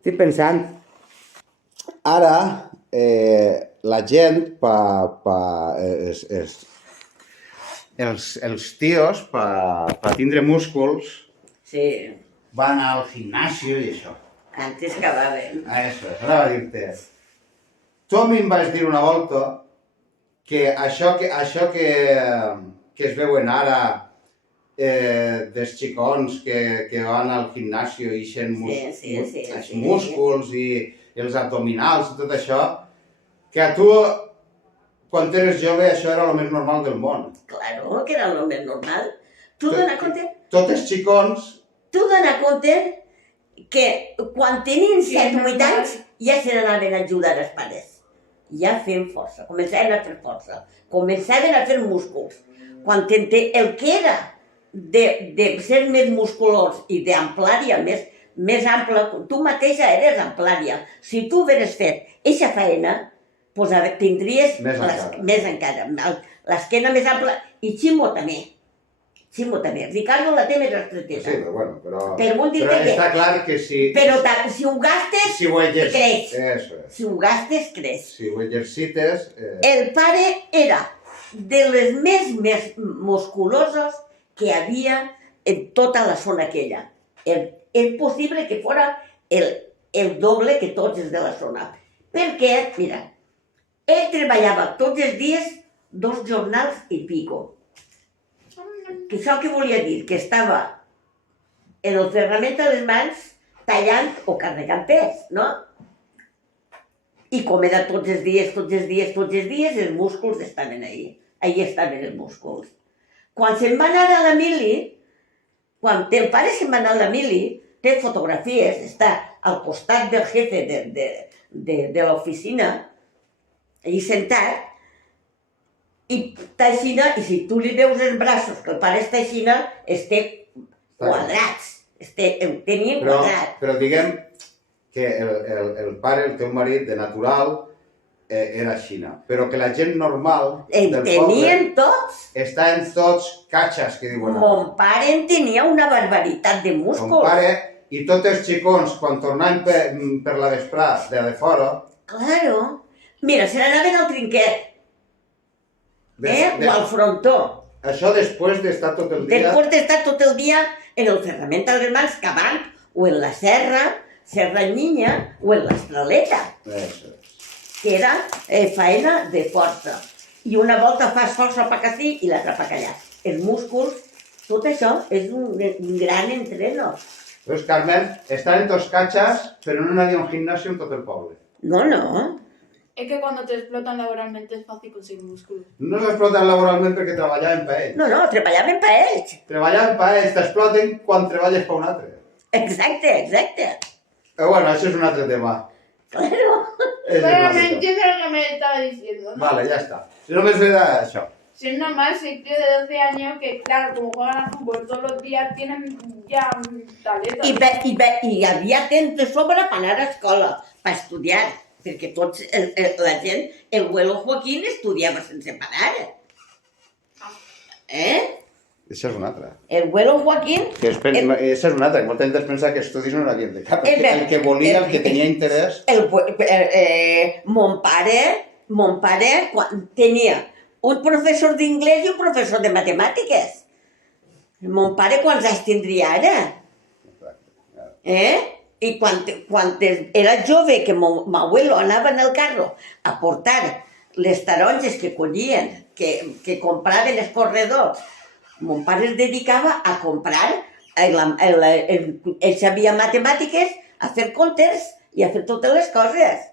Estic pensant, ara la gent, els tios, per tindre músculs, Sí, van al gimnasio i això. antes cavaven. Això anava a dir-te. Tu a mi em vas dir una volta que això que es veuen ara dels xicons que van al gimnasio i ixen els músculs i els abdominals i tot això, que a tu, quan eres jove, això era el més normal del món. Claro, que era lo més normal. Tu dona compte? Tots els xicons... Tu dona compte que quan tenien 7-8 anys ja se n'anaven a ajudar els pares. Ja feien força, començaven a fer força, començaven a fer músculs. Quan el que era de ser més musculós i d'amplària més ampla, tu mateixa eres amplària. Si tu hubieres fet eixa feina, pues tindries més encara, l'esquena més ampla, i Ximo també. Ricardo la té més estreteta. Sí, però bueno, però està clar que si... Però si ho gastes, creix. Eso. Si ho gastes, creix. Si ho exercites... El pare era de les més musculosos que havia en tota la zona aquella. És possible que fora el doble que tots els de la zona. Perquè, mira, ell treballava tots els dies 2 jornals i pico. Que això què volia dir? Que estava en el ferrament a les mans tallant o carregant pes, no? I com era tots els dies, els músculs estaven ahí. Ahí estaven els músculs. Quan se'n va anar a la mili, quan el pare se'n va anar a la mili, té fotografies, està al costat del jefe de l'oficina, allí sentat, i està aixina, i si tu li veus els braços, que el pare està aixina, té quadrats, el tenien quadrat. Però diguem que el pare, el teu marit, de natural, era aixina. Però que la gent normal del poble... tenien tots? Estaven tots catxas, que diuen. Mon pare en tenia una barbaritat de músculs. Mon pare i tots els xicons, quan tornaven per la vesprada de fora... Claro. Mira, se n'anaven al trinquet. O al frontó. Això després d'estar tot el dia... Després d'estar tot el dia en el ferrament a les mans cavant, o en la serra Niña, o en l'estraleta. Que era faena de força. I una volta fas força pa aquí i l'altra pa allà. Els músculs, tot això és un gran entreno. Pues Carmen, estaven tots catxas, però no havia un gimnasio en tot el poble. No. Es que cuando te explotan laboralmente es fácil conseguir músculos. No s'exploten laboralment perquè treballaven per ells. No, treballaven per ells. Treballaven per ells, t'exploten quan treballes per un altre. Exacte. Pero bueno, eso es un otro tema. Claro. Pero me entiendes lo que me estaba diciendo, ¿no? Vale, ya está. Si no me suena eso. Si no más, si tío de 12 años que, claro, como juegan a fútbol todos los días, tienen ya talento. I havia temps de sobre per anar a escola, per estudiar. Perquè tots, la gent, el abuelo Joaquín estudiava sense parar. Això és una altra. El abuelo Joaquín... Això és una altra, molta gent es pensa que estudis no n'havien de cap. El que volia, el que tenia interès... Mon pare tenia un professor d'inglès i un professor de matemàtiques. Mon pare quants anys tindria ara? I quan era jove, que mon abuelo anava en el carro a portar les taronges que collien, que compraven els corredors, mon pare es dedicava a comprar, ell sabia matemàtiques, a fer comptes i a fer totes les coses.